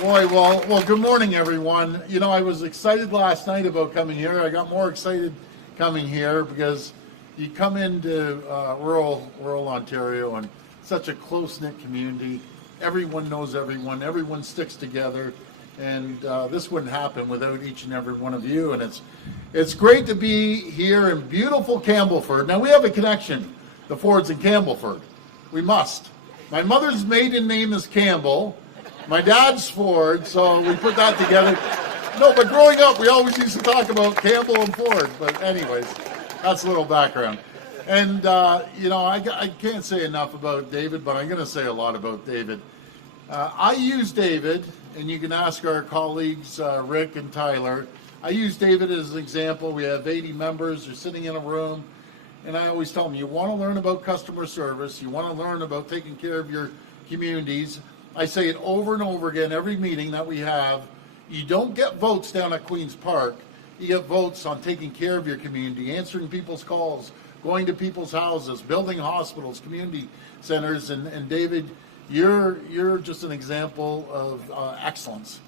Boy, well, good morning, everyone. You know, I was excited last night about coming here. I got more excited coming here because you come into rural Ontario and such a close-knit community. Everyone knows everyone. Everyone sticks together, and this wouldn't happen without each and every one of you. And it's great to be here in beautiful Campbellford. Now we have a connection, the Fords in Campbellford. We must. My mother's maiden name is Campbell. My dad's Ford, so we put that together. No, but growing up, we always used to talk about Campbell and Ford. But anyways, that's a little background. And, you know, I can't say enough about David, but I'm going to say a lot about David. I use David, and you can ask our colleagues, Rick and Tyler. I use David as an example. We have 80 members. They're sitting in a room. And I always tell them, you want to learn about customer service. You want to learn about taking care of your communities. I say it over and over again, every meeting that we have. You don't get votes down at Queen's Park. You get votes on taking care of your community, answering people's calls, going to people's houses, building hospitals, community centers. And David, you're just an example of excellence.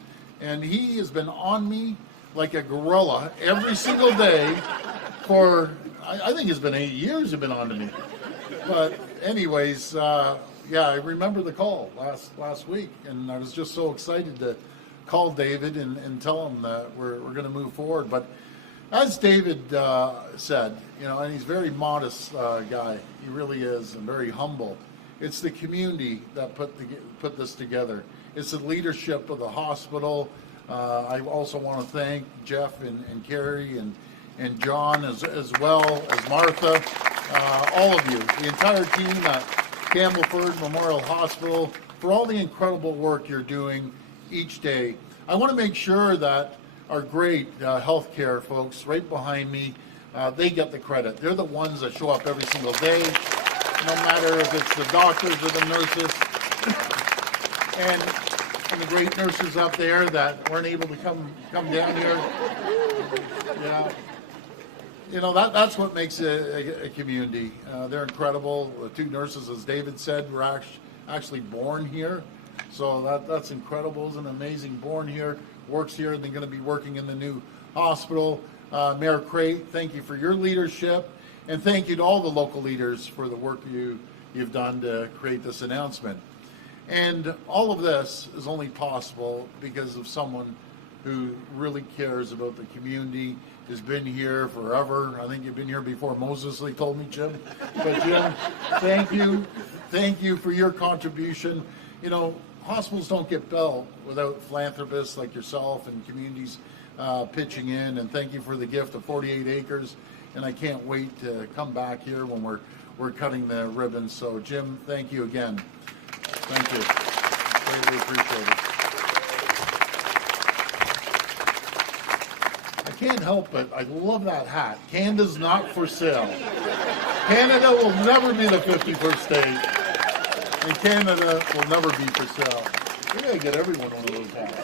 And he has been on me like a gorilla every single day for, I think it's been 8 years you've been on to me. But anyways, yeah, I remember the call last week, and I was just so excited to call David and tell him that we're going to move forward. But as David said, you know, and he's a very modest guy. He really is, and very humble. It's the community that put this together. It's the leadership of the hospital. I also want to thank Jeff and Carrie and John as well as Martha, all of you, the entire team at Campbellford Memorial Hospital, for all the incredible work you're doing each day. I want to make sure that our great healthcare folks right behind me, they get the credit. They're the ones that show up every single day, no matter if it's the doctors or the nurses, and the great nurses up there that weren't able to come down here. Yeah. You know, that's what makes a community. They're incredible. The two nurses, as David said, were actually born here. So that's incredible. Isn't it amazing? Born here, works here, and they're going to be working in the new hospital. Mayor Crate, thank you for your leadership. And thank you to all the local leaders for the work you've done to create this announcement. And all of this is only possible because of someone who really cares about the community, has been here forever. I think you've been here before Moses, they told me, Jim. But Jim, thank you. Thank you for your contribution. You know, hospitals don't get built without philanthropists like yourself and communities pitching in. And thank you for the gift of 48 acres. And I can't wait to come back here when we're cutting the ribbons. So Jim, thank you again. Thank you. Greatly appreciate it. I can't help but I love that hat. Canada's not for sale. Canada will never be the 51st state, and Canada will never be for sale. We gotta get everyone one of those hats.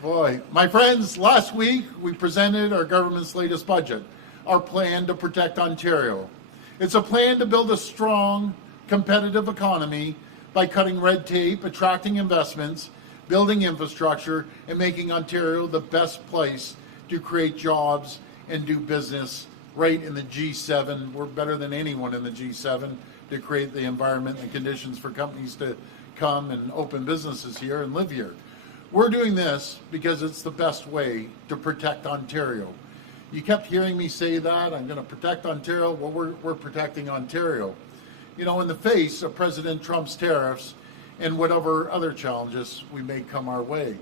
Boy, my friends, last week we presented our government's latest budget, our plan to protect Ontario. It's a plan to build a strong, competitive economy by cutting red tape, attracting investments, building infrastructure, and making Ontario the best place to create jobs and do business right in the G7. We're better than anyone in the G7 to create the environment and conditions for companies to come and open businesses here and live here. We're doing this because it's the best way to protect Ontario. You kept hearing me say that, I'm going to protect Ontario. Well, we're protecting Ontario. You know, in the face of President Trump's tariffs and whatever other challenges we may come our way.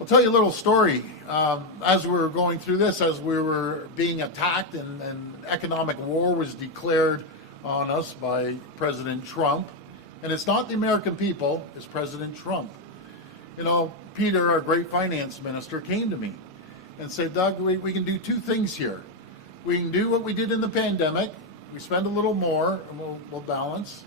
I'll tell you a little story. As we were going through this, as we were being attacked and economic war was declared on us by President Trump, and it's not the American people, it's President Trump. You know, Peter, our great finance minister, came to me and said, Doug, we can do two things here. We can do what we did in the pandemic. We spend a little more and we'll balance,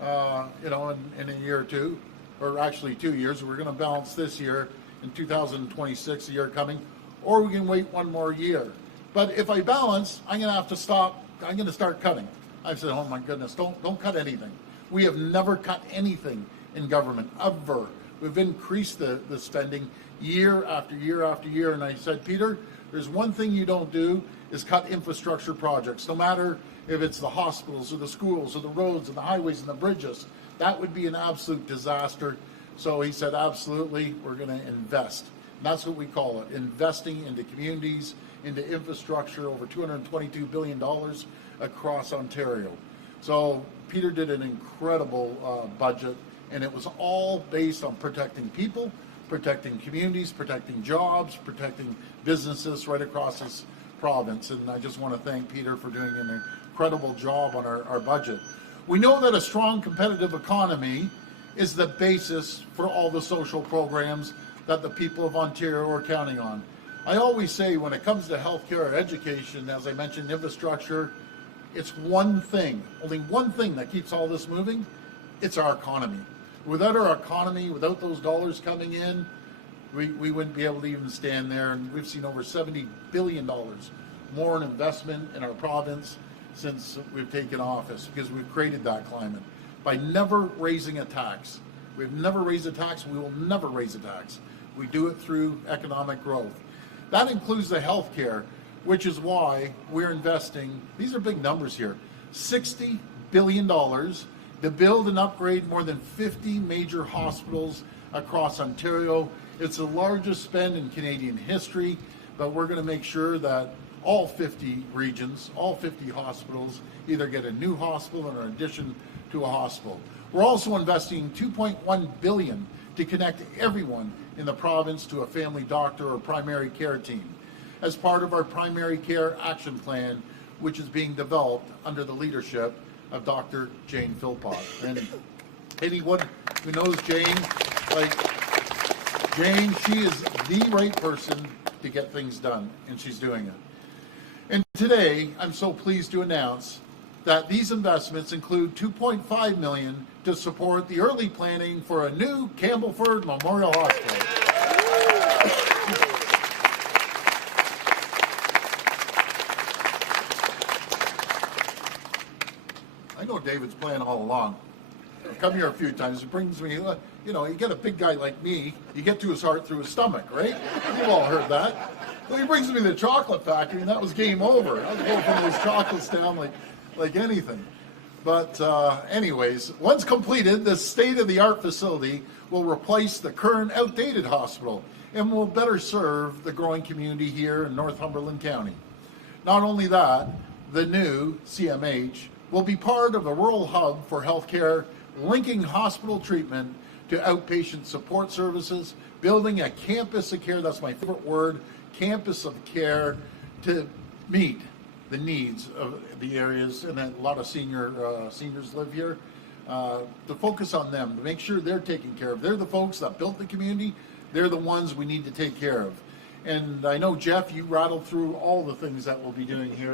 you know, in a year or two, or actually 2 years. We're going to balance this year in 2026, the year coming, or we can wait one more year. But if I balance, I'm going to have to stop. I'm going to start cutting. I said, oh my goodness, don't cut anything. We have never cut anything in government, ever. We've increased the spending year after year after year. And I said, Peter, there's one thing you don't do is cut infrastructure projects, no matter if it's the hospitals or the schools or the roads and the highways and the bridges. That would be an absolute disaster. So he said, absolutely, we're going to invest. And that's what we call it, investing into communities, into infrastructure, over $222 billion across Ontario. So Peter did an incredible budget, and it was all based on protecting people, protecting communities, protecting jobs, protecting businesses right across this province. And I just want to thank Peter for doing an incredible job on our budget. We know that a strong competitive economy is the basis for all the social programs that the people of Ontario are counting on. I always say when it comes to healthcare or education, as I mentioned, infrastructure, it's one thing, only one thing that keeps all this moving. It's our economy. Without our economy, without those dollars coming in, we wouldn't be able to even stand there. And we've seen over $70 billion more in investment in our province since we've taken office, because we've created that climate by never raising a tax. We've never raised a tax. We will never raise a tax. We do it through economic growth. That includes the healthcare, which is why we're investing, these are big numbers here, $60 billion to build and upgrade more than 50 major hospitals across Ontario. It's the largest spend in Canadian history, but we're going to make sure that all 50 regions, all 50 hospitals either get a new hospital or an addition to a hospital. We're also investing $2.1 billion to connect everyone in the province to a family doctor or primary care team as part of our primary care action plan, which is being developed under the leadership of Dr. Jane Philpott. And anyone who knows Jane, Jane, she is the right person to get things done, and she's doing it. And today, I'm so pleased to announce that these investments include $2.5 million to support the early planning for a new Campbellford Memorial Hospital. I know David's plan all along. I've come here a few times. It brings me, you know, you get a big guy like me, you get to his heart through his stomach, right? You've all heard that. Well, he brings me to the chocolate factory, and that was game over. I was going from those chocolates down like anything. But anyways, once completed, this state-of-the-art facility will replace the current outdated hospital and will better serve the growing community here in Northumberland County. Not only that, the new CMH will be part of a rural hub for healthcare, linking hospital treatment to outpatient support services, building a campus of care, that's my favorite word, campus of care, to meet the needs of the areas, and a lot of seniors live here, to focus on them, to make sure they're taken care of. They're the folks that built the community. They're the ones we need to take care of. And I know, Jeff, you rattled through all the things that we'll be doing here.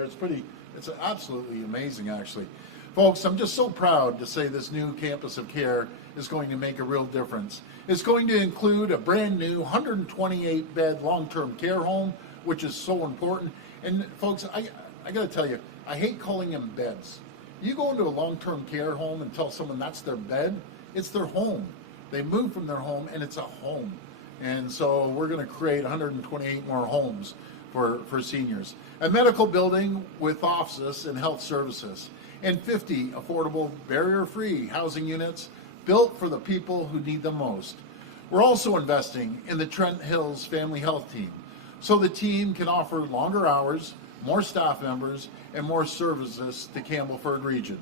It's absolutely amazing, actually. Folks, I'm just so proud to say this new campus of care is going to make a real difference. It's going to include a brand new 128-bed long-term care home, which is so important. And folks, I got to tell you, I hate calling them beds. You go into a long-term care home and tell someone that's their bed, it's their home. They move from their home, and it's a home. And so we're going to create 128 more homes for seniors. A medical building with offices and health services, and 50 affordable barrier-free housing units built for the people who need them most. We're also investing in the Trent Hills Family Health Team, so the team can offer longer hours, more staff members, and more services to Campbellford region.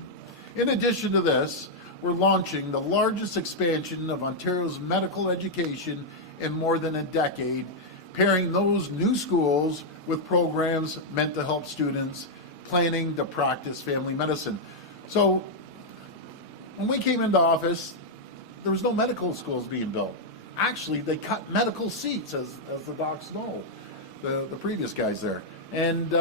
In addition to this, we're launching the largest expansion of Ontario's medical education in more than a decade, pairing those new schools with programs meant to help students planning to practice family medicine. So when we came into office, there was no medical schools being built. Actually, they cut medical seats, as the docs know, the previous guys there. And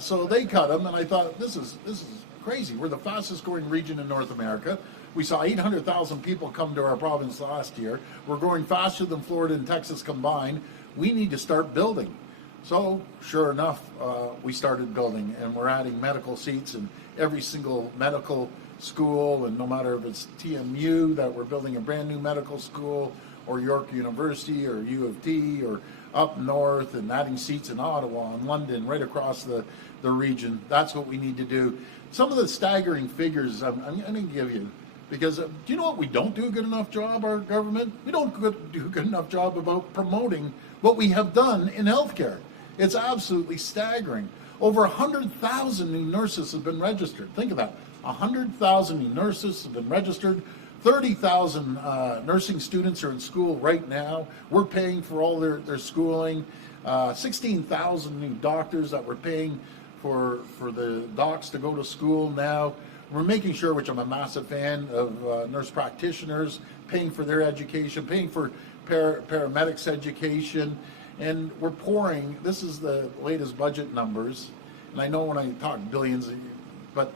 so they cut them, and I thought, this is crazy. We're the fastest growing region in North America. We saw 800,000 people come to our province last year. We're growing faster than Florida and Texas combined. We need to start building. So sure enough, we started building, and we're adding medical seats in every single medical school, and no matter if it's TMU that we're building a brand new medical school, or York University or U of T or up north, and adding seats in Ottawa and London, right across the region. That's what we need to do. Some of the staggering figures I'm going to give you, because do you know what we don't do a good enough job, our government? We don't do a good enough job about promoting what we have done in healthcare. It's absolutely staggering. Over 100,000 new nurses have been registered. Think of that. 100,000 new nurses have been registered. 30,000 nursing students are in school right now. We're paying for all their schooling. 16,000 new doctors that we're paying for the docs to go to school now. We're making sure, which I'm a massive fan of, nurse practitioners, paying for their education, paying for paramedics education, and we're pouring, this is the latest budget numbers, and I know when I talk billions, but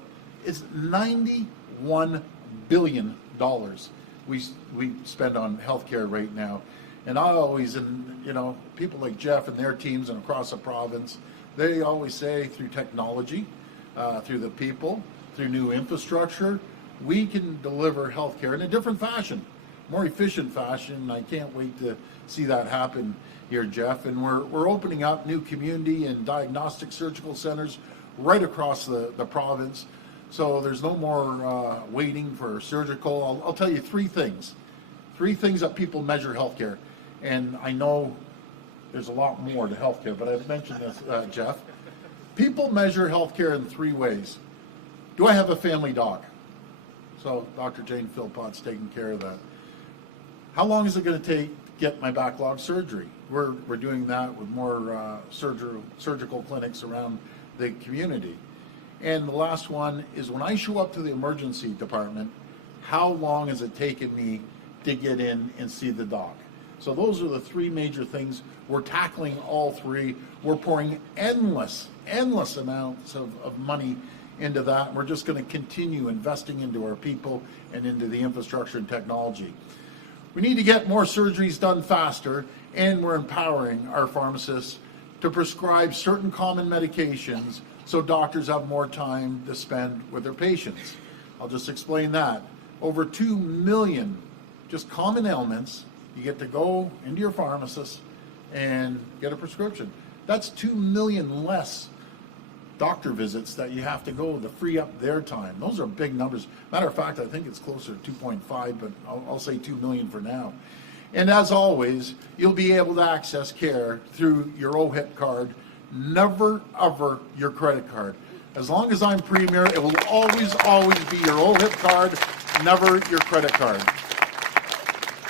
it's $91 billion we spend on healthcare right now. And I always, and people like Jeff and their teams and across the province, they always say through technology, through the people, through new infrastructure, we can deliver healthcare in a different fashion, more efficient fashion. I can't wait to see that happen here, Jeff. And we're opening up new community and diagnostic surgical centers right across the province. So there's no more waiting for surgical. I'll tell you three things that people measure healthcare. And I know there's a lot more to healthcare, but I've mentioned this, Jeff. People measure healthcare in three ways. Do I have a family doc? So Dr. Jane Philpott's taking care of that. How long is it going to take to get my backlog surgery? We're doing that with more surgical clinics around the community. And the last one is, when I show up to the emergency department, how long has it taken me to get in and see the doc? So those are the three major things. We're tackling all three. We're pouring endless amounts of money into that. We're just going to continue investing into our people and into the infrastructure and technology. We need to get more surgeries done faster, and we're empowering our pharmacists to prescribe certain common medications so doctors have more time to spend with their patients. I'll just explain that. Over 2 million just common ailments, you get to go into your pharmacist and get a prescription. That's 2 million less doctor visits that you have to go to free up their time. Those are big numbers. Matter of fact, I think it's closer to 2.5, but I'll say 2 million for now. And as always, you'll be able to access care through your OHIP card, never ever your credit card. As long as I'm Premier, it will always be your OHIP card, never your credit card.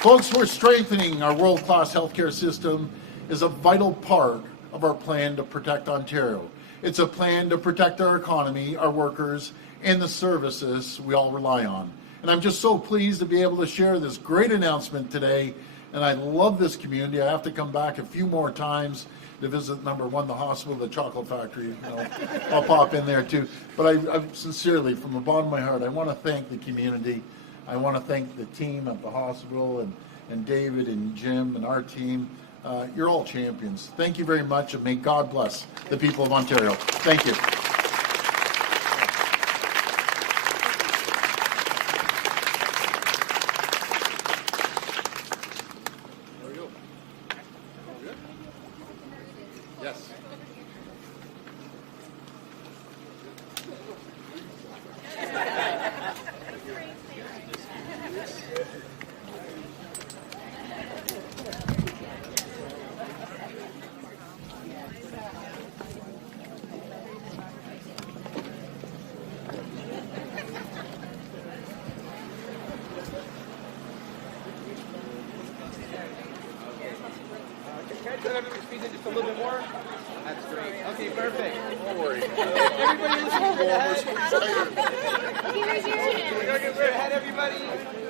Folks, we're strengthening our world-class healthcare system is a vital part of our plan to protect Ontario. It's a plan to protect our economy, our workers, and the services we all rely on. And I'm just so pleased to be able to share this great announcement today. And I love this community. I have to come back a few more times to visit number one, the hospital, the chocolate factory. I'll pop in there too. But I sincerely, from the bottom of my heart, I want to thank the community. I want to thank the team at the hospital and David and Jim and our team. You're all champions. Thank you very much, and may God bless the people of Ontario. Thank you. Could everybody speak in just a little bit more? That's great. Okay, perfect. Don't worry. Everybody listen to that. Okay, here's your hand. Go ahead, everybody.